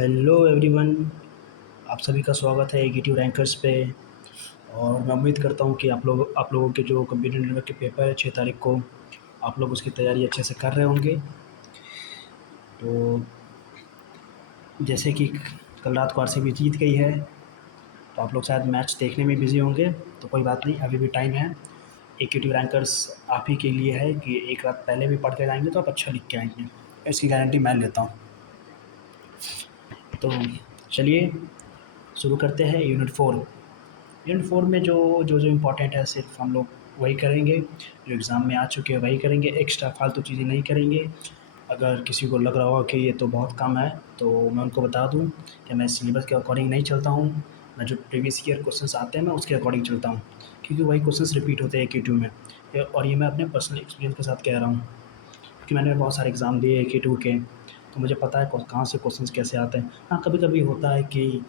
Hello everyone. आप सभी का स्वागत है एग्जीक्यूटिव रैंकर्स पे। और मैं उम्मीद करता हूँ कि आप लोगों के जो कंप्यूटर नेटवर्क के पेपर है 6 तारीख को, आप लोग उसकी तैयारी अच्छे से कर रहे होंगे। तो जैसे कि कल रात को आरसीबी जीत गई है, तो आप लोग शायद मैच देखने में बिज़ी होंगे। तो कोई बात नहीं, अभी भी टाइम है। एग्जीक्यूटिव रैंकर्स आप ही के लिए है कि एक रात पहले भी पढ़ के जाएंगे तो आप अच्छा लिख के आएंगे, इसकी गारंटी मैं लेता हूँ। तो चलिए शुरू करते हैं यूनिट 4 में जो जो जो इम्पोर्टेंट है सिर्फ हम लोग वही करेंगे, जो एग्ज़ाम में आ चुके हैं वही करेंगे, एक्स्ट्रा फालतू चीज़ें नहीं करेंगे। अगर किसी को लग रहा होगा कि ये तो बहुत कम है, तो मैं उनको बता दूं कि मैं सिलेबस के अकॉर्डिंग नहीं चलता हूं। मैं जो प्रीवियस ईयर क्वेश्चंस आते हैं मैं उसके अकॉर्डिंग चलता हूं, क्योंकि वही क्वेश्चंस रिपीट होते हैं Q2 में। और ये मैं अपने पर्सनल एक्सपीरियंस के साथ कह रहा हूँ, क्योंकि मैंने बहुत सारे एग्ज़ाम दिए Q2 के, तो मुझे पता है कहाँ से क्वेश्चंस कैसे आते हैं। हाँ, कभी कभी होता है कि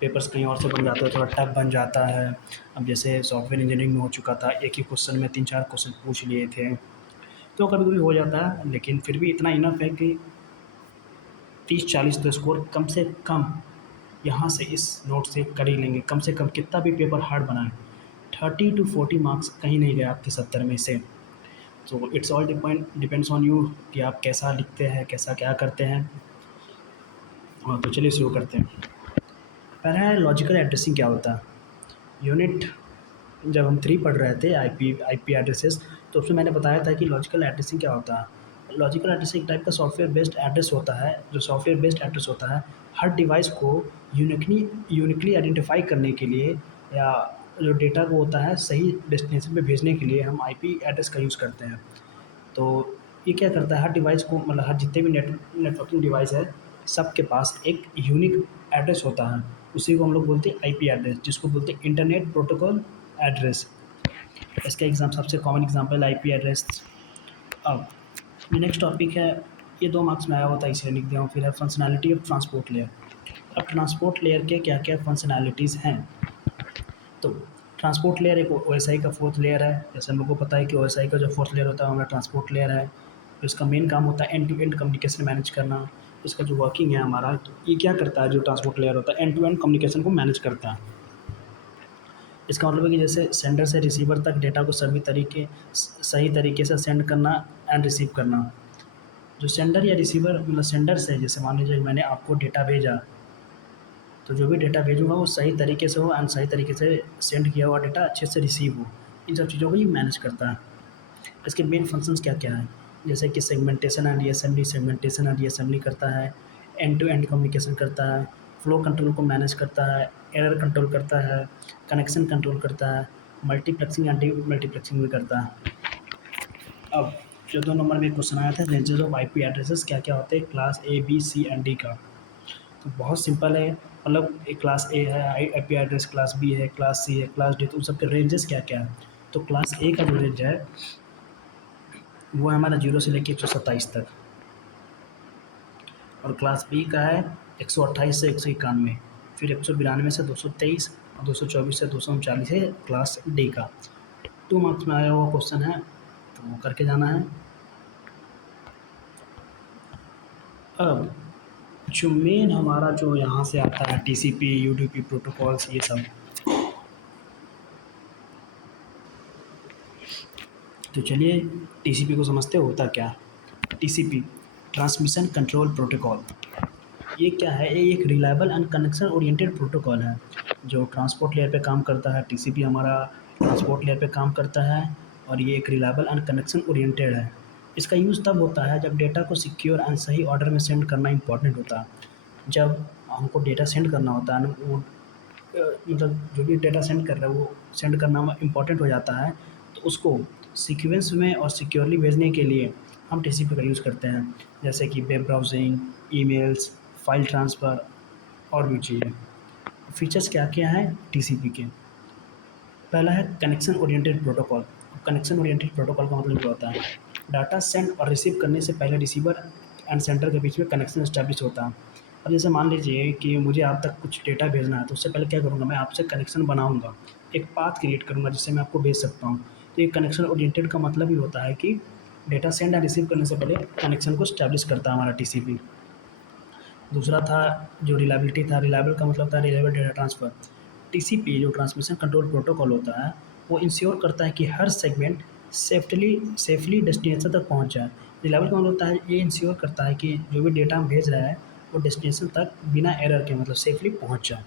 पेपर्स कहीं और से बन जाते हैं, थोड़ा टफ बन जाता है। अब जैसे सॉफ्टवेयर इंजीनियरिंग में हो चुका था, एक ही क्वेश्चन में 3-4 क्वेश्चन पूछ लिए थे, तो कभी-कभी हो जाता है। लेकिन फिर भी इतना इनफ है कि 30-40 तो स्कोर कम से कम यहाँ से इस नोट से कर ही लेंगे। कम से कम कितना भी पेपर हार्ड बनाए, 30 टू 40 मार्क्स कहीं नहीं गए आपके 70 में से। तो it's all depends on you कि आप कैसा लिखते हैं, कैसा क्या करते हैं। हाँ, तो चलिए शुरू करते हैं। पहला है लॉजिकल एड्रेसिंग क्या होता है। यूनिट जब हम 3 पढ़ रहे थे आईपी एड्रेसेस, तो उसमें मैंने बताया था कि लॉजिकल एड्रेसिंग क्या होता है। लॉजिकल एड्रेस एक टाइप का सॉफ्टवेयर बेस्ड एड्रेस होता है। जो सॉफ्टवेयर बेस्ड एड्रेस होता है, हर डिवाइस को यूनिकली आइडेंटिफाई करने के लिए, या जो डेटा को होता है सही डेस्टिनेशन पे भेजने के लिए हम आईपी एड्रेस का यूज़ करते हैं। तो ये क्या करता है, हर डिवाइस को, मतलब हर जितने भी नेटवर्किंग डिवाइस है, सबके पास एक यूनिक एड्रेस होता है। उसी को हम लोग बोलते हैं आईपी एड्रेस, जिसको बोलते हैं इंटरनेट प्रोटोकॉल एड्रेस। इसका सबसे कॉमन एग्जांपल आईपी एड्रेस। अब नेक्स्ट टॉपिक है, ये 2 मार्क्स में आया होता है इसलिए लिख दिया हूँ। फिर है फंक्शनैलिटी ऑफ ट्रांसपोर्ट लेयर। अब ट्रांसपोर्ट लेयर के क्या क्या फंक्शनैलिटीज़ हैं। तो ट्रांसपोर्ट लेयर एक ओएसआई का फोर्थ लेयर है। जैसे हम लोग को पता है कि ओएसआई का जो फोर्थ लेयर होता है हमारा ट्रांसपोर्ट लेयर है। तो इसका मेन काम होता है end to end communication manage करना। इसका जो वर्किंग है हमारा, तो ये क्या करता है, जो ट्रांसपोर्ट लेयर होता है एंड टू एंड कम्युनिकेशन को मैनेज करता है। इसका मतलब है कि जैसे सेंडर से रिसीवर तक डेटा को सही तरीके से सेंड करना एंड रिसीव करना। जो सेंडर या रिसीवर, मतलब सेंडर से, जैसे मान लीजिए मैंने आपको डेटा भेजा, तो जो भी डेटा भेजूँगा वो सही तरीके से हो एंड सही तरीके से सेंड किया हुआ डेटा अच्छे से रिसीव हो। इन सब चीज़ों को ये मैनेज करता है। इसके मेन फंक्शंस क्या-क्या हैं, जैसे कि सेगमेंटेशन एंड रीअसेंबली करता है, एंड टू एंड कम्युनिकेशन करता है, फ्लो कंट्रोल को मैनेज करता है, एरर कंट्रोल करता है, कनेक्शन कंट्रोल करता है, मल्टीप्लेक्सिंग एंड डीमल्टीप्लेक्सिंग भी करता है। अब जो 2 नंबर में क्वेश्चन आया था, रेंजेस ऑफ आईपी एड्रेसेस क्या-क्या होते हैं class A, B, C and D का। तो बहुत सिंपल है, मतलब एक क्लास ए है आईपी एड्रेस, क्लास बी है, क्लास सी है, क्लास डी, तो उन सबके रेंजेस क्या-क्या है। तो क्लास ए का जो रेंज है वो है हमारा 0 से लेके 127 तक, और क्लास बी का है 128 से 191, फिर 192 से 223 और 224 से 239 है क्लास डी का। 2 मार्क्स में आया हुआ क्वेश्चन है, तो करके जाना है। अब जो मेन हमारा जो यहाँ से आता है टीसीपी, यूडीपी प्रोटोकॉल्स, ये सब, तो चलिए टीसीपी को समझते हो होता क्या। टीसीपी, ट्रांसमिशन कंट्रोल प्रोटोकॉल, ये क्या है, ये एक reliable and connection oriented protocol है जो ट्रांसपोर्ट लेयर पे काम करता है। टीसीपी हमारा ट्रांसपोर्ट लेयर पे काम करता है, और ये एक रिलायबल एंड कनेक्शन ओरिएंटेड है। इसका यूज़ तब होता है जब डेटा को सिक्योर एंड सही ऑर्डर में सेंड करना इंपॉर्टेंट होता है। जब हमको डेटा सेंड करना होता है ना, वो मतलब जो भी डेटा सेंड कर रहा है वो सेंड करना इम्पॉर्टेंट हो जाता है, तो उसको सीक्वेंस में और सिक्योरली भेजने के लिए हम टीसीपी का यूज़ करते हैं। जैसे कि web browsing, emails, file transfer और भी चीज़ें। फीचर्स क्या-क्या हैं टीसीपी के। पहला है connection oriented protocol. Connection oriented protocol का मतलब क्या होता है, डाटा सेंड और रिसीव करने से पहले रिसीवर एंड सेंडर के बीच में कनेक्शन एस्टैब्लिश होता है। अब जैसे मान लीजिए कि मुझे आप तक कुछ डेटा भेजना है, तो उससे पहले क्या करूँगा, मैं आपसे कनेक्शन बनाऊँगा, एक पाथ क्रिएट करूँगा जिससे मैं आपको भेज सकता हूँ। तो ये कनेक्शन ओरिएंटेड का मतलब ही होता है कि डेटा सेंड एंड रिसीव करने से पहले कनेक्शन को एस्टैब्लिश करता है हमारा टीसीपी। दूसरा था जो रिलायबिलिटी था, रिलायबल का मतलब था रिलायबल डेटा ट्रांसफ़र। टीसीपी जो ट्रांसमिशन कंट्रोल प्रोटोकॉल होता है, वो इंश्योर करता है कि हर सेगमेंट सेफ़ली डेस्टिनेशन तक पहुँच जाए। रिलायबल का मतलब होता है ये इंश्योर करता है कि जो भी डेटा हम भेज रहे हैं, वो डेस्टिनेशन तक बिना एरर के मतलब सेफ़ली पहुँच जाए।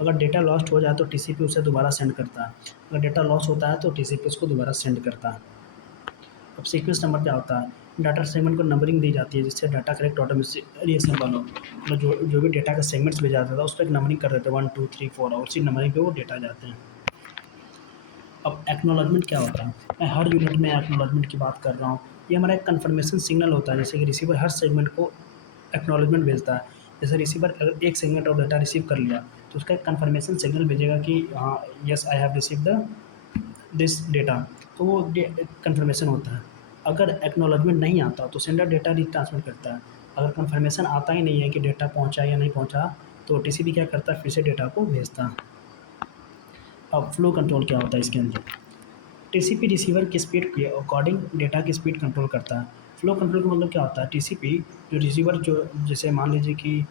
अगर डेटा लॉस्ट हो जाए तो टीसीपी उसे दोबारा सेंड करता है। अगर डेटा लॉस होता है तो टीसीपी उसको दोबारा सेंड करता है। अब सीक्वेंस नंबर क्या होता है? डाटा सेगमेंट को नंबरिंग दी जाती है जिससे डाटा करेक्ट ऑटोमेशन बनो। मतलब जो भी डेटा का सेगमेंट्स भेजा जाता था उस पर एक नंबरिंग कर देते हैं 1 2 3 4 और उसी नंबरिंग पे वो डेटा जाते हैं। अब एक्नॉलेजमेंट क्या होता है? मैं हर यूनिट में एक्नॉलेजमेंट की बात कर रहा हूँ। ये हमारा एक कन्फर्मेशन सिग्नल होता है, जैसे कि रिसीवर हर सेगमेंट को एक्नॉलेजमेंट भेजता है। जैसे रिसीवर अगर एक सेगमेंट और डेटा रिसीव कर लिया तो उसका एक कन्फर्मेशन सिग्नल भेजेगा कि हाँ, yes I have receive the this data. तो वो कन्फर्मेशन होता है। अगर एक्नॉलेजमेंट नहीं आता तो सेंडर डेटा रिट्रांसमिट करता है। अगर कन्फर्मेशन आता ही नहीं है कि डेटा पहुंचा या नहीं पहुंचा तो टीसीपी क्या करता है, फिर से डेटा को भेजता है। अब फ्लो कंट्रोल क्या होता है इसके अंदर? टीसीपी रिसीवर की स्पीड के अकॉर्डिंग डेटा की स्पीड कंट्रोल करता है। फ्लो कंट्रोल का मतलब क्या होता है? टीसीपी जो रिसीवर जो जैसे मान लीजिए कि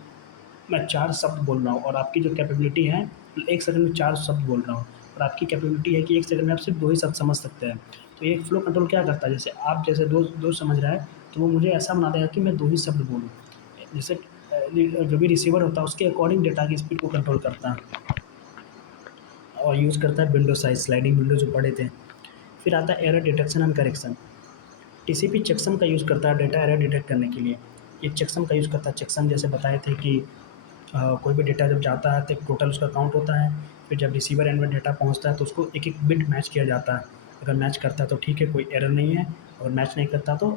मैं 4 शब्द बोल रहा हूँ और आपकी जो कैपेबिलिटी है 1 सेकंड में 4 शब्द बोल रहा हूँ और आपकी कैपेबिलिटी है कि 1 सेकंड में आप सिर्फ 2 ही शब्द समझ सकते हैं। तो ये फ्लो कंट्रोल क्या करता है? जैसे आप जैसे 2 समझ रहा है तो वो मुझे ऐसा बना देगा कि मैं 2 ही शब्द बोलूँ। जैसे जो भी रिसीवर होता है उसके अकॉर्डिंग डेटा की स्पीड को कंट्रोल करता है और यूज़ करता है विंडो साइज़, स्लाइडिंग विंडो जो पढ़े थे। फिर आता है error detection and correction. TCP checksum का यूज़ करता है डेटा एरर डिटेक्ट करने के लिए। ये चेकसम का यूज़ करता है। चेकसम जैसे बताए थे कि कोई भी डेटा जब जाता है तो एक टोटल उसका काउंट होता है। फिर जब रिसीवर एंड में डेटा पहुँचता है तो उसको एक-एक बिट मैच किया जाता है। अगर मैच करता है तो ठीक है, कोई एरर नहीं है, और मैच नहीं करता तो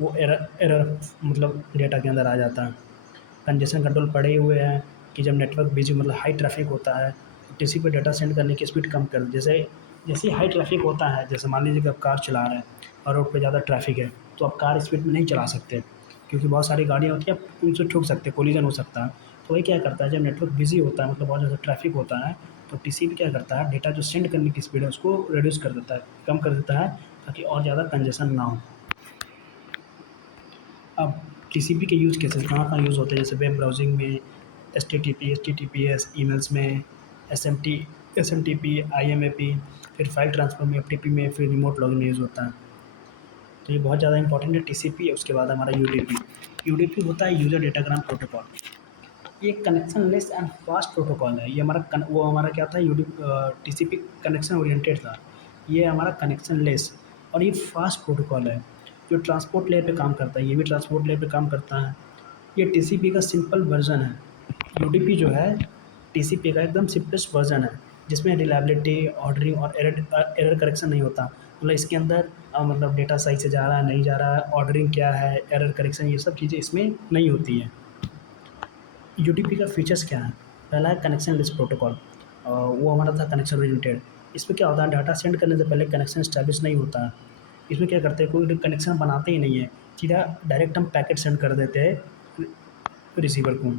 वो एरर एरर मतलब डेटा के अंदर आ जाता है। कंजेशन कंट्रोल पड़े हुए हैं कि जब नेटवर्क बिज़ी मतलब हाई ट्रैफ़िक होता है तो टीसीपी डेटा सेंड करने की स्पीड कम कर, जैसे जैसे ही हाई ट्रैफ़िक होता है, जैसे मान लीजिए कि आप कार चला रहे हैं और रोड पे ज़्यादा ट्रैफ़िक है, तो आप कार स्पीड में नहीं चला सकते क्योंकि बहुत सारी गाड़ियाँ होती हैं, आप उनसे ठुक सकते हैं, कोलिजन हो सकता है। तो वही क्या करता है, जब नेटवर्क बिज़ी होता है मतलब बहुत ज़्यादा ट्रैफ़िक होता है, तो टीसीपी क्या करता है, डेटा जो सेंड करने की स्पीड है उसको रिड्यूस कर देता है, कम कर देता है ताकि और ज़्यादा कंजेशन ना हो। अब टीसीपी के यूज़ केसेस कहाँ-कहाँ यूज़ होते हैं, जैसे वेब ब्राउज़िंग में, एचटीटीपीएस ईमेल्स में, एसएमटी एसएमटीपी, आईएमएपी, फिर फाइल ट्रांसफ़र में, एफटीपी में, फिर रिमोट लॉगिन में यूज़ होता है। तो ये बहुत ज़्यादा इंपॉर्टेंट है टीसीपी। उसके बाद हमारा यूडीपी। यूडीपी होता है यूज़र डेटाग्राम प्रोटोकॉल। ये connection less and fast protocol है। ये हमारा वो हमारा क्या था, टीसीपी कनेक्शन ओरिएंटेड था। ये हमारा कनेक्शन लेस और ये फास्ट प्रोटोकॉल है जो ट्रांसपोर्ट लेयर पे काम करता है। ये भी ट्रांसपोर्ट लेयर पे काम करता है। ये टीसीपी का सिंपल वर्जन है। यूडीपी जो है टीसीपी का एकदम सिंपलेस्ट वर्जन है जिसमें रिलायबिलिटी, ऑर्डरिंग और एरर करेक्शन नहीं होता। मतलब इसके अंदर मतलब डेटा सही से जा रहा है नहीं जा रहा है, ऑर्डरिंग क्या है, एरर करेक्शन, ये सब चीज़ें इसमें नहीं होती हैं। यूडीपी का फीचर्स क्या है? पहला है कनेक्शन लेस प्रोटोकॉल। वो हमारा था कनेक्शन ओरिएंटेड। इसमें क्या होता है, डाटा सेंड करने से पहले कनेक्शन एस्टैब्लिश नहीं होता है। इसमें क्या करते हैं, कोई कनेक्शन बनाते ही नहीं है, सीधा डायरेक्ट हम पैकेट सेंड कर देते हैं रिसीवर को।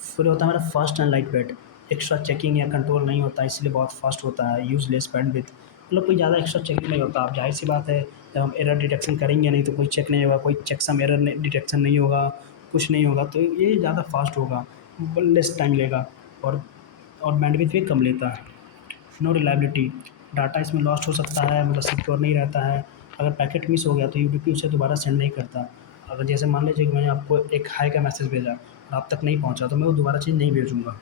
फिर होता है हमारा fast and light weight. Extra checking या कंट्रोल नहीं होता इसलिए बहुत फास्ट होता है। यूज़ लेस बैंडविड्थ, मतलब कोई ज़्यादा एक्स्ट्रा चेकिंग नहीं होता। अब ज़ाहिर सी बात है, जब हम एरर डिटेक्शन करेंगे नहीं तो कोई चेक नहीं होगा, कोई चेकसम एरर डिटेक्शन नहीं होगा, कुछ नहीं होगा, तो ये ज़्यादा फास्ट होगा, लेस टाइम लेगा, और बैंडविड्थ भी कम लेता है। नो रिलायबिलिटी, डाटा इसमें लॉस्ट हो सकता है, मतलब सिक्योर नहीं रहता है। अगर पैकेट मिस हो गया तो यूडीपी उसे दोबारा सेंड नहीं करता। अगर जैसे मान लीजिए कि मैंने आपको एक हाई का मैसेज भेजा और आप तक नहीं पहुंचा तो मैं वो दोबारा चीज़ नहीं भेजूंगा।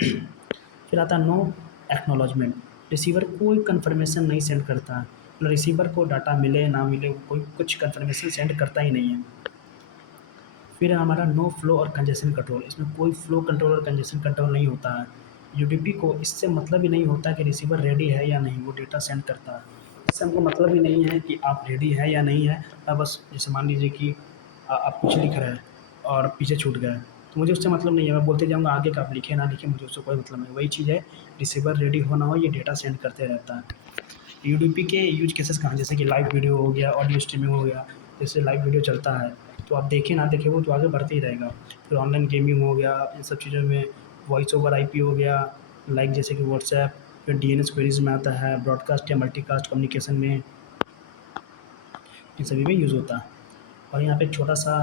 फिर आता है नो एक्नॉलेजमेंट। रिसीवर कोई कंफर्मेशन नहीं सेंड करता है, मतलब रिसीवर को डाटा मिले ना मिले वो कोई कुछ कंफर्मेशन सेंड करता ही नहीं है। फिर हमारा नो फ्लो और कंजेशन कंट्रोल। इसमें कोई फ्लो कंट्रोल और कंजेशन कंट्रोल नहीं होता है। यूडीपी को इससे मतलब ही नहीं होता कि रिसीवर रेडी है या नहीं, वो डेटा सेंड करता है। इससे हमको मतलब ही नहीं है कि आप रेडी है या नहीं है। बस जैसे मान लीजिए कि आप कुछ लिख रहे हैं और पीछे छूट गए, तो मुझे उससे मतलब नहीं है, मैं बोलते जाऊँगा आगे का आप लिखे ना लिखे मुझे उससे कोई मतलब नहीं। वही चीज़ है, रिसीवर रेडी हो ना हो ये डेटा सेंड करते रहता है। यूडीपी के यूज केसेस कहाँ, जैसे कि लाइव वीडियो हो गया, ऑडियो स्ट्रीमिंग हो गया। जैसे लाइव वीडियो चलता है तो आप देखें ना देखें वो तो आगे बढ़ते ही रहेगा। फिर ऑनलाइन गेमिंग हो गया, इन सब चीज़ों में वॉइस ओवर आईपी हो गया, लाइक जैसे कि व्हाट्सएप। फिर डीएनएस क्वेरीज में आता है, ब्रॉडकास्ट या मल्टीकास्ट कम्युनिकेशन में, इन सभी में यूज़ होता है। और यहाँ पे एक छोटा सा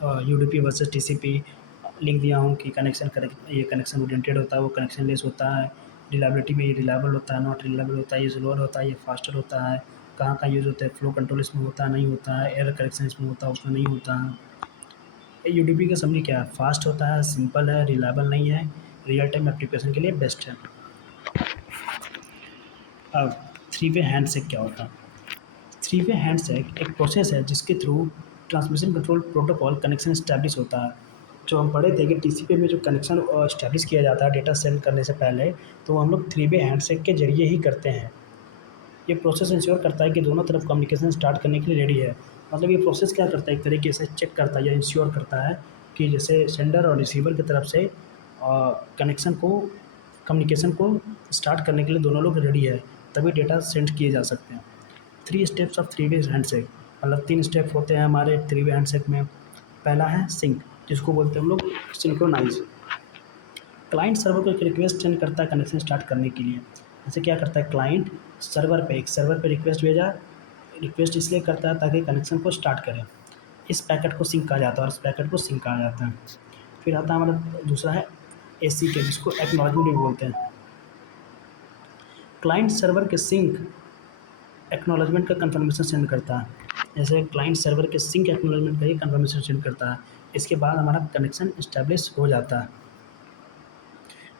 यूडीपी वर्सेस टीसीपी लिख दिया हूँ कि कनेक्शन करेक्ट, ये कनेक्शन ओरिएंटेड होता है, वो कनेक्शन लेस होता है। रिलायबिलिटी में ये रिलायबल होता है, नॉट रिलायबल होता है, ये स्लोअर होता है, ये फास्टर होता है। कहाँ कहाँ यूज़ होता है, फ्लो कंट्रोल इसमें होता है नहीं होता है, एरर करेक्शन इसमें होता है उसमें नहीं होता है। यूडीपी का समझिए क्या है, फास्ट होता है, सिंपल है, रिलायबल नहीं है, रियल टाइम एप्लीकेशन के लिए बेस्ट है। अब थ्री वे हैंडशेक क्या होता है? थ्री वे हैंडशेक एक प्रोसेस है जिसके through transmission control protocol connection establish होता है। जो हम पढ़े थे कि टीसीपी में जो कनेक्शन इस्टेब्लिश किया जाता है डेटा सेंड करने से पहले, तो वो हम लोग थ्री वे हैंडशेक के जरिए ही करते हैं। ये प्रोसेस इंश्योर करता है कि दोनों तरफ कम्युनिकेशन स्टार्ट करने के लिए रेडी है। मतलब ये प्रोसेस क्या करता है, एक तरीके से चेक करता है या इंश्योर करता है कि जैसे सेंडर और रिसीवर की तरफ से कनेक्शन को कम्युनिकेशन को स्टार्ट करने के लिए दोनों लोग रेडी है, तभी डेटा सेंड किए जा सकते हैं। Three steps of three way handshake, मतलब तीन स्टेप होते हैं हमारे थ्री वे हैंडशेक में। पहला है सिंक, जिसको बोलते हैं हम लोग सिंक्रोनाइज। क्लाइंट सर्वर को एक रिक्वेस्ट सेंड करता है कनेक्शन स्टार्ट करने के लिए। जैसे क्या करता है, क्लाइंट सर्वर पे रिक्वेस्ट भेजा, रिक्वेस्ट इसलिए करता है ताकि कनेक्शन को स्टार्ट करें। इस पैकेट को सिंक कहा जाता है और इस पैकेट को सिंक कहा जाता है। फिर आता है हमारा दूसरा है एसी के, जिसको एक्नॉलेजमेंट भी बोलते हैं। क्लाइंट सर्वर के सिंक एक्नॉलेजमेंट का कंफर्मेशन सेंड करता है। जैसे क्लाइंट सर्वर के सिंक एक्नॉलेजमेंट का ही कंफर्मेशन सेंड करता है, इसके बाद हमारा कनेक्शन इस्टेब्लिश हो जाता है।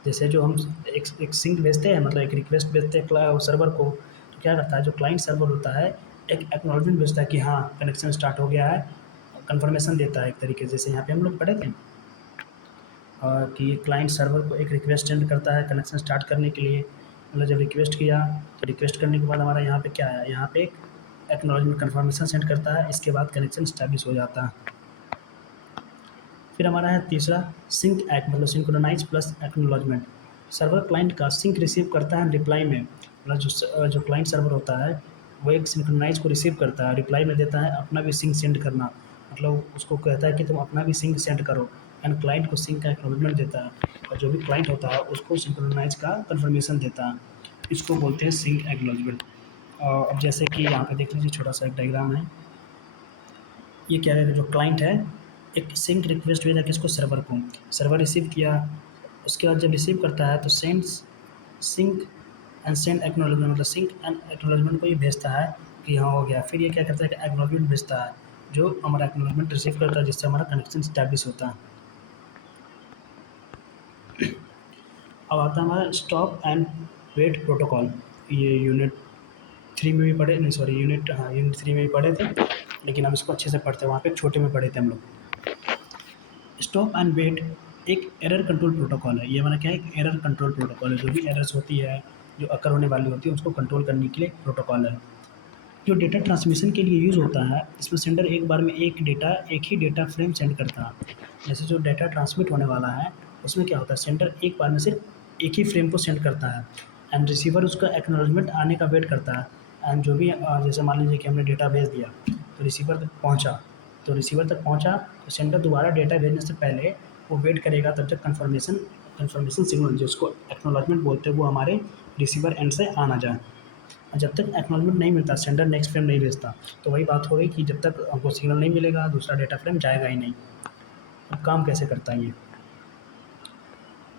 जैसे जो हम एक सिंक भेजते हैं, मतलब एक रिक्वेस्ट भेजते हैं सर्वर को, तो क्या करता है, जो क्लाइंट सर्वर होता है एक एक्नॉलेजमेंट भेजता है कि हाँ कनेक्शन स्टार्ट हो गया है, कंफर्मेशन देता है एक तरीके से। जैसे यहाँ पे हम लोग पढ़े थे कि क्लाइंट सर्वर को एक रिक्वेस्ट सेंड करता है कनेक्शन स्टार्ट करने के लिए। मतलब जब रिक्वेस्ट किया तो रिक्वेस्ट करने के बाद हमारा यहाँ पे क्या है, यहाँ पे एक एक्नॉलेजमेंट कन्फर्मेशन सेंड करता है, इसके बाद कनेक्शन स्टैब्लिश हो जाता है। फिर हमारा है तीसरा सिंक एक्ट, मतलब synchronize plus acknowledgement. Server client का सिंक रिसीव करता है रिप्लाई में, मतलब जो क्लाइंट सर्वर होता है वो एक सिंक्रोनाइज को रिसीव करता है, रिप्लाई में देता है अपना भी सिंक सेंड करना, मतलब उसको कहता है कि तुम अपना भी सिंक सेंड करो, एंड क्लाइंट को सिंक का एक्नॉलेजमेंट देता है, और जो भी क्लाइंट होता है उसको सिंक्रोनाइज का कन्फर्मेशन देता है। इसको बोलते हैं सिंक एक्नॉलेजमेंट। अब जैसे कि यहाँ पे देख लीजिए छोटा सा एक डायग्राम है। ये क्या है, जो क्लाइंट है एक सिंक रिक्वेस्ट भेजा किसको, सर्वर को, सर्वर रिसीव किया, उसके बाद जब रिसीव करता है तो sends sync and send acknowledgement, मतलब सिंक एंड एक्नॉलेजमेंट को ये भेजता है कि हाँ हो गया। फिर ये क्या करता है कि एक्नॉलेजमेंट भेजता है, जो हमारा एक्नॉलेजमेंट रिसीव करता है, जिससे हमारा कनेक्शन स्टैब्लिश होता है। अब आता है हमारा स्टॉप एंड वेट प्रोटोकॉल। ये यूनिट थ्री में भी पढ़े, नहीं सॉरी यूनिट थ्री में भी पढ़े थे, लेकिन हम इसको अच्छे से पढ़ते हैं, वहाँ पे छोटे में पढ़े थे हम लोग। स्टॉप एंड वेट एक एरर कंट्रोल प्रोटोकॉल है। ये हमारा क्या है, एक एरर कंट्रोल प्रोटोकॉल है। जो भी एरर्स होती है, जो अकर होने वाली होती है, उसको कंट्रोल करने के लिए प्रोटोकॉल है। जो डेटा ट्रांसमिशन के लिए यूज़ होता है, इसमें सेंडर एक बार में एक ही डेटा फ्रेम सेंड करता है। जैसे जो डेटा ट्रांसमिट होने वाला है उसमें क्या होता है, सेंडर एक बार में सिर्फ एक ही फ्रेम को सेंड करता है, एंड रिसीवर उसका एक्नॉलेजमेंट आने का वेट करता है। एंड जो भी जैसे मान लीजिए कि हमने डेटा भेज दिया तो रिसीवर तक पहुँचा, तो सेंडर दोबारा डेटा भेजने से पहले वो वेट करेगा तब तक कन्फर्मेशन सिग्नल, जिसको एक्नॉलेजमेंट बोलते हैं, वो हमारे रिसीवर एंड से आना जाए। जब तक एक्नॉलेजमेंट नहीं मिलता, सेंडर नेक्स्ट फ्रेम नहीं भेजता। तो वही बात हो गई कि जब तक हमको सिग्नल नहीं मिलेगा दूसरा डेटा फ्रेम जाएगा ही नहीं। अब काम कैसे करता है ये,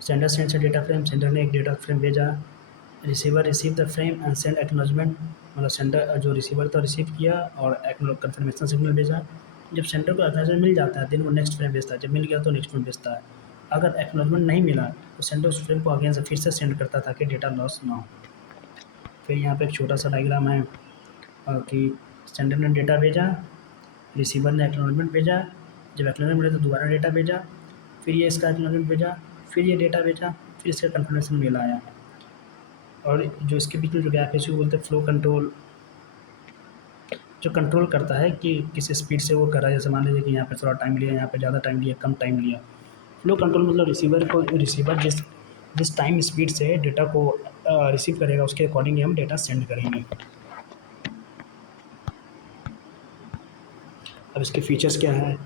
सेंडर सेंड से डेटा फ्रेम, सेंडर ने एक डेटा फ्रेम भेजा, receiver receive the frame and send acknowledgement, मतलब सेंडर जो रिसीवर था रिसीव किया और कन्फर्मेशन सिग्नल भेजा। जब सेंडर को एक्नॉलेजमेंट मिल जाता है देन वो नेक्स्ट फ्रेम भेजता है, जब मिल गया तो नेक्स्ट फ्रेम भेजता है। अगर एक्नॉलेजमेंट नहीं मिला तो सेंडर उस फ्रेम को अगेन से फिर से सेंड करता ताकि डेटा लॉस ना हो। फिर यहाँ पे एक छोटा सा डायग्राम है कि सेंडर ने डेटा भेजा, रिसीवर ने एक्नॉलेजमेंट भेजा, जब एक्नॉलेजमेंट मिला तो दोबारा डेटा भेजा, फिर ये इसका एक्नॉलेजमेंट भेजा, फिर ये डेटा भेजा, फिर इसका कन्फर्मेशन मेल आया। और जो इसके बीच में जो गैप है इसको बोलते हैं फ्लो कंट्रोल, जो कंट्रोल करता है कि किस स्पीड से वो कर रहा है। जैसे मान लीजिए कि यहाँ पे थोड़ा टाइम लिया, यहाँ पे ज़्यादा टाइम लिया, कम टाइम लिया। फ्लो कंट्रोल मतलब रिसीवर जिस टाइम स्पीड से डेटा को रिसीव करेगा उसके अकॉर्डिंग हम डेटा सेंड करेंगे। अब इसके फीचर्स क्या है,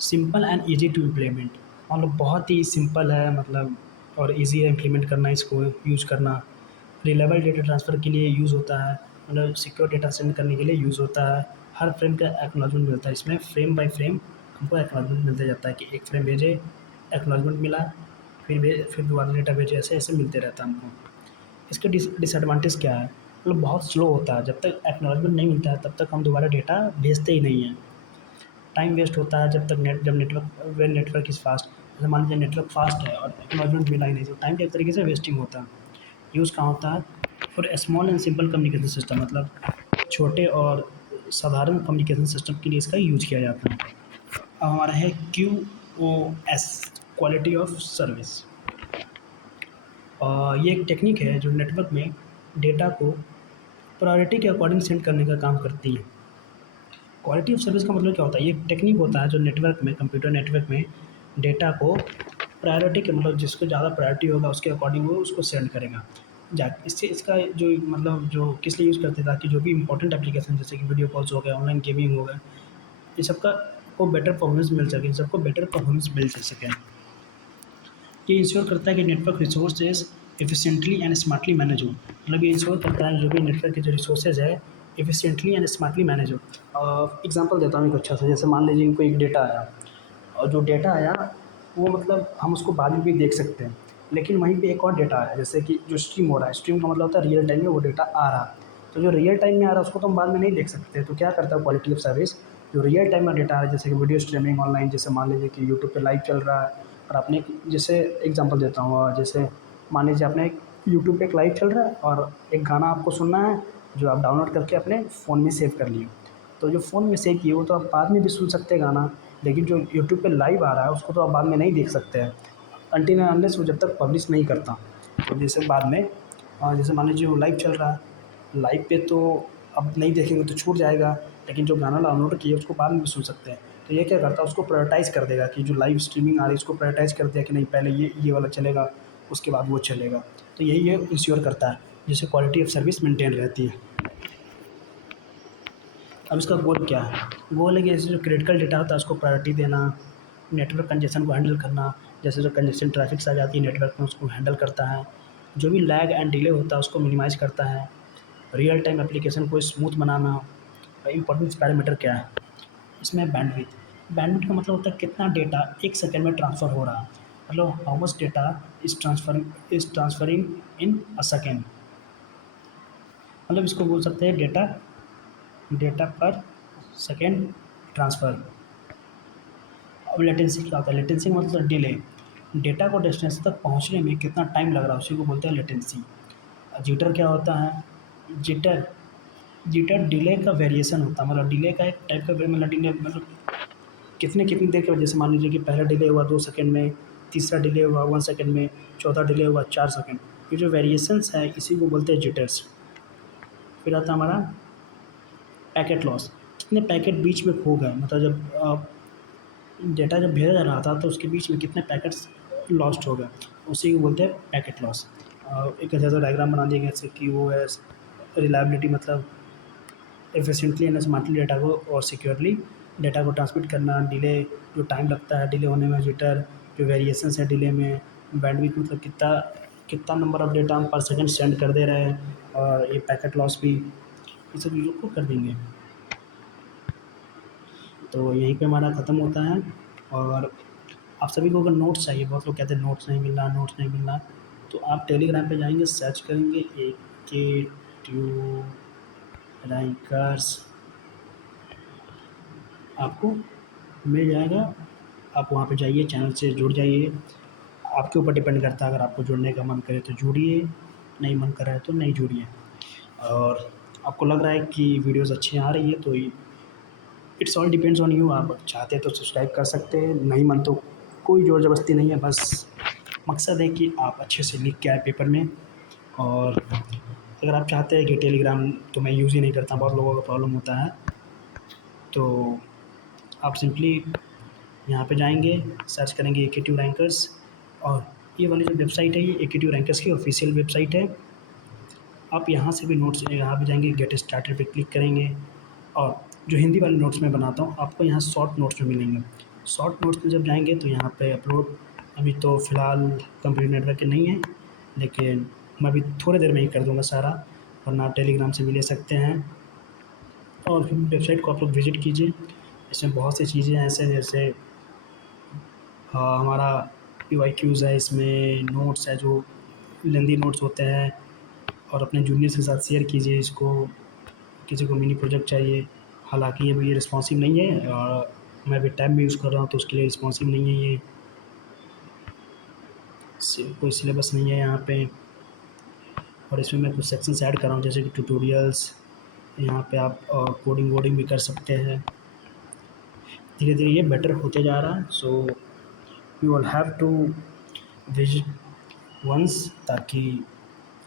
simple and easy to implement, मतलब बहुत ही सिंपल है, मतलब और इजी है इम्प्लीमेंट करना, इसको यूज़ करना। रिलायबल डेटा ट्रांसफ़र के लिए यूज़ होता है, मतलब सिक्योर डेटा सेंड करने के लिए यूज़ होता है। हर फ्रेम का एक्नॉलेजमेंट मिलता है इसमें, फ्रेम बाय फ्रेम हमको एक्नॉलेजमेंट मिलता जाता है कि एक फ्रेम भेजे, एक्नॉलेजमेंट मिला, फिर दोबारा डेटा भेजे, ऐसे ऐसे मिलते रहता है हमको। इसके डिसएडवांटेज क्या है, मतलब बहुत स्लो होता है, जब तक एक्नॉलेजमेंट नहीं मिलता है तब तक हम दोबारा डेटा भेजते ही नहीं हैं। टाइम वेस्ट होता है जब तक जब network when network is fast, जैसे मान लीजिए नेटवर्क फास्ट है और एक्नॉलेजमेंट मिला ही नहीं, तो टाइम एक तरीके से वेस्टिंग होता है। यूज़ कहाँ होता है, for small and simple communication system, मतलब छोटे और साधारण कम्युनिकेशन सिस्टम के लिए इसका यूज किया जाता है। अब हमारा है QoS, क्वालिटी ऑफ सर्विस। ये एक टेक्निक है जो नेटवर्क में डेटा को प्रायोरिटी के अकॉर्डिंग सेंड करने का काम करती है। क्वालिटी ऑफ सर्विस का मतलब क्या होता है, ये एक टेक्निक होता है जो नेटवर्क में, कंप्यूटर नेटवर्क में डेटा को प्रायोरिटी के, मतलब जिसको ज़्यादा प्रायोरिटी होगा उसके अकॉर्डिंग वो उसको सेंड करेगा। जा इससे इसका जो मतलब जो किस लिए यूज़ करते हैं, ताकि जो भी इंपॉर्टेंट एप्लीकेशन जैसे कि वीडियो कॉल्स हो गए, ऑनलाइन गेमिंग हो गए, ये सबका को बेटर परफॉर्मेंस मिल सके, इन सबको बेटर परफॉर्मेंस मिल सके। ये इंश्योर करता है कि network resources efficiently and smartly manage हो, मतलब ये इंश्योर करता है जो भी नेटवर्क के जो रिसोर्सेज है एफिशिएंटली एंड स्मार्टली मैनेज हो। एग्जांपल देता हूँ एक अच्छा सा, जैसे मान लीजिए कोई एक डेटा आया, और जो डेटा आया वो मतलब हम उसको बाद में भी देख सकते हैं, लेकिन वहीं पे एक और डेटा आया जैसे कि जो स्ट्रीम हो रहा है, स्ट्रीम का मतलब होता है रियल टाइम में वो डेटा आ रहा है। तो जो रियल टाइम में आ रहा है उसको तो हम बाद में नहीं देख सकते, तो क्या करता है क्वालिटी ऑफ सर्विस, जो रियल टाइम में डेटा आ रहा है जैसे कि वीडियो स्ट्रीमिंग ऑनलाइन, जैसे मान लीजिए कि यूट्यूब पे लाइव चल रहा है और आपने, जैसे एग्जांपल देता हूँ, जैसे मान लीजिए आपने यूट्यूब पे एक लाइव चल रहा है और एक गाना आपको सुनना है जो आप डाउनलोड करके अपने फ़ोन में सेव कर लिए, तो जो फ़ोन में सेव किए वो तो आप बाद में भी सुन सकते हैं गाना, लेकिन जो यूट्यूब पे लाइव आ रहा है उसको तो आप बाद में नहीं देख सकते हैं, अनटिल एंड अनलेस वो जब तक पब्लिश नहीं करता। तो जैसे बाद में जैसे मान लीजिए वो लाइव चल रहा है, लाइव पे तो अब नहीं देखेंगे तो छूट जाएगा, लेकिन जो गाना डाउनलोड किए उसको बाद में भी सुन सकते हैं। तो ये क्या करता है, उसको प्रायोरिटाइज़ कर देगा कि जो लाइव स्ट्रीमिंग आ रही है उसको प्रायोरिटाइज़ कर दिया कि नहीं पहले ये वाला चलेगा, उसके बाद वो चलेगा। तो यही ये इंश्योर करता है, जिससे क्वालिटी ऑफ सर्विस मेंटेन रहती है। अब इसका गोल क्या है, गोल है कि जैसे जो क्रिटिकल डेटा होता है उसको प्रायोरिटी देना, नेटवर्क कंजेशन को हैंडल करना, जैसे जो कंजेशन ट्रैफिक्स आ जाती है नेटवर्क में उसको हैंडल करता है, जो भी लैग एंड डिले होता है उसको मिनिमाइज़ करता है, रियल टाइम एप्लीकेशन को स्मूथ बनाना। इंपॉर्टेंट पैरामीटर क्या है इसमें, बैंडविड्थ। बैंडविड्थ का मतलब होता है कितना डेटा एक सेकंड में ट्रांसफ़र हो रहा है, मतलब how much data is transferring in a second, मतलब इसको बोल सकते हैं डेटा डेटा पर सेकेंड ट्रांसफ़र। अब लेटेंसी क्या होता है, लेटेंसी का मतलब डिले, डेटा को डेस्टिनेशन तक पहुंचने में कितना टाइम लग रहा है उसी को बोलते हैं लेटेंसी। जिटर क्या होता है, जिटर जिटर डिले का वेरिएशन होता है, मतलब डिले का एक टाइप का मतलब डिले मतलब कितने कितनी देर की वजह से, मान लीजिए कि पहला डिले हुआ 2 सेकंड में, तीसरा डिले हुआ 1 सेकंड में, चौथा डिले हुआ 4 सेकंड, ये जो वेरिएशंस है इसी को बोलते हैं जिटर्स। फिर आता है हमारा पैकेट लॉस, कितने पैकेट बीच में खो गए, मतलब जब डेटा जब भेजा जा रहा था तो उसके बीच में कितने पैकेट्स लॉस्ट हो गए, उसी को बोलते हैं पैकेट लॉस। एक अच्छा सा डायग्राम बना दिया गया जैसे कि वो है रिलायबिलिटी, मतलब एफिशिएंटली एंड स्मार्टली डेटा को और सिक्योरली डेटा को ट्रांसमिट करना, डिले जो टाइम लगता है डिले होने में, जिटर जो वेरिएशंस है डिले में, बैंडविड्थ मतलब कितना कितना नंबर ऑफ डेटा हम पर सेकंड सेंड कर दे रहे हैं, और ये पैकेट लॉस भी, ये सब चीज़ों को कर देंगे। तो यहीं पे हमारा ख़त्म होता है। और आप सभी को अगर नोट्स चाहिए, बहुत लोग कहते हैं नोट्स नहीं मिल रहा, नोट्स नहीं मिल रहा, तो आप टेलीग्राम पे जाएंगे, सर्च करेंगे के ट्यू रैंकर्स, आपको मिल जाएगा। आप वहाँ पे जाइए, चैनल से जुड़ जाइए, आपके ऊपर डिपेंड करता है, अगर आपको जुड़ने का मन करे तो जुड़िए, नहीं मन कर रहा है तो नहीं जुड़िए। और आपको लग रहा है कि वीडियोज़ अच्छी आ रही है तो it's all depends on you, आप चाहते तो सब्सक्राइब कर सकते हैं, नहीं मन तो कोई ज़ोर ज़बरदस्ती नहीं है, बस मकसद है कि आप अच्छे से लिख के आए पेपर में। और अगर आप चाहते हैं कि टेलीग्राम तो मैं यूज़ ही नहीं करता, बहुत लोगों को प्रॉब्लम होता है, तो आप सिंपली यहाँ पे जाएंगे, सर्च करेंगे एकेटिव रैंकर्स, और ये वाली जो वेबसाइट है ये एकेटिव रैंकर्स की ऑफिशियल वेबसाइट है। आप यहाँ से भी नोट्स, यहाँ पे जाएंगे गेट स्टार्टेड पे क्लिक करेंगे, और जो हिंदी वाले नोट्स मैं बनाता हूँ आपको यहाँ शॉर्ट नोट्स में मिलेंगे। शॉर्ट नोट्स में जब जाएंगे तो यहाँ पे अपलोड अभी तो फ़िलहाल कंप्यूटर नेटवर्क के नहीं है, लेकिन मैं अभी थोड़ी देर में ही कर दूँगा सारा, वरना आप टेलीग्राम से भी ले सकते हैं। और फिर वेबसाइट को आप लोग विज़िट कीजिए, इसमें बहुत सी चीज़ें ऐसे जैसे हमारा पीवाईक्यूज़ है, इसमें नोट्स है जो लेंदी नोट्स होते हैं, और अपने जूनियर्स के साथ शेयर कीजिए इसको। किसी को मिनी प्रोजेक्ट चाहिए, हालाँकि अभी ये रिस्पॉन्सिव नहीं है, मैं अभी टैब में यूज़ कर रहा हूँ तो उसके लिए रिस्पॉन्सिव नहीं है ये। कोई सिलेबस नहीं है यहाँ पे। और इसमें मैं कुछ सेक्शंस ऐड कर रहा हूँ जैसे कि ट्यूटोरियल्स, यहाँ पे आप कोडिंग वोडिंग भी कर सकते हैं। धीरे धीरे ये बेटर होते जा रहा है, so you will have to visit once, ताकि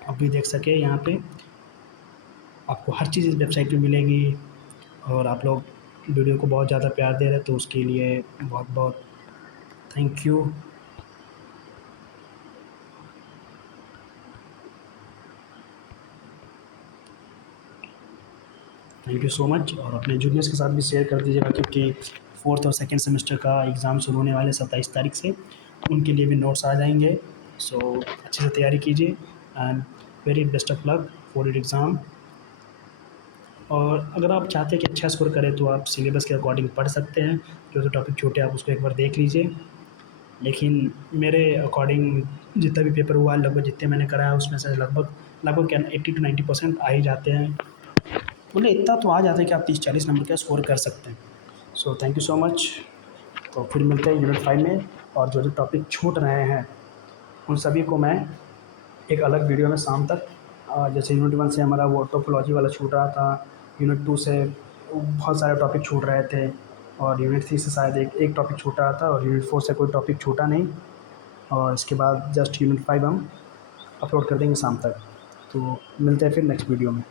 आप भी देख सकें। यहाँ पे आपको हर चीज़ इस वेबसाइट पे मिलेगी, और आप लोग वीडियो को बहुत ज़्यादा प्यार दे रहे हैं तो उसके लिए बहुत बहुत thank you. Thank you so much. और अपने जूनियर्स के साथ भी शेयर कर दीजिएगा, क्योंकि फोर्थ और सेकेंड सेमेस्टर का एग्ज़ाम शुरू होने वाले 27 तारीख से, उनके लिए भी नोट्स आ जाएंगे। सो अच्छे से तैयारी कीजिए, and very best of luck for it exam. और अगर आप चाहते हैं कि अच्छा स्कोर करें तो आप सिलेबस के अकॉर्डिंग पढ़ सकते हैं। जो जो टॉपिक छोटे हैं आप उसको एक बार देख लीजिए, लेकिन मेरे अकॉर्डिंग जितना भी पेपर हुआ है, लगभग जितने मैंने कराया उसमें से लगभग लगभग क्या 80 to 90% आ ही जाते हैं। बोले इतना तो आ जाता है कि आप 30-40 नंबर का स्कोर कर सकते हैं। So thank you so much. तो फिर मिलते हैं यूनिट 5 में, और जो जो टॉपिक छूट रहे हैं उन सभी को मैं एक अलग वीडियो में शाम तक, जैसे यूनिट 1 से हमारा वो टोपोलॉजी वाला छूट रहा था, यूनिट 2 से बहुत सारे टॉपिक छूट रहे थे, और यूनिट 3 से शायद एक एक टॉपिक छूट रहा था, और यूनिट 4 से कोई टॉपिक छूटा नहीं। और इसके बाद जस्ट यूनिट 5 हम अपलोड कर देंगे शाम तक। तो मिलते हैं फिर नेक्स्ट वीडियो में।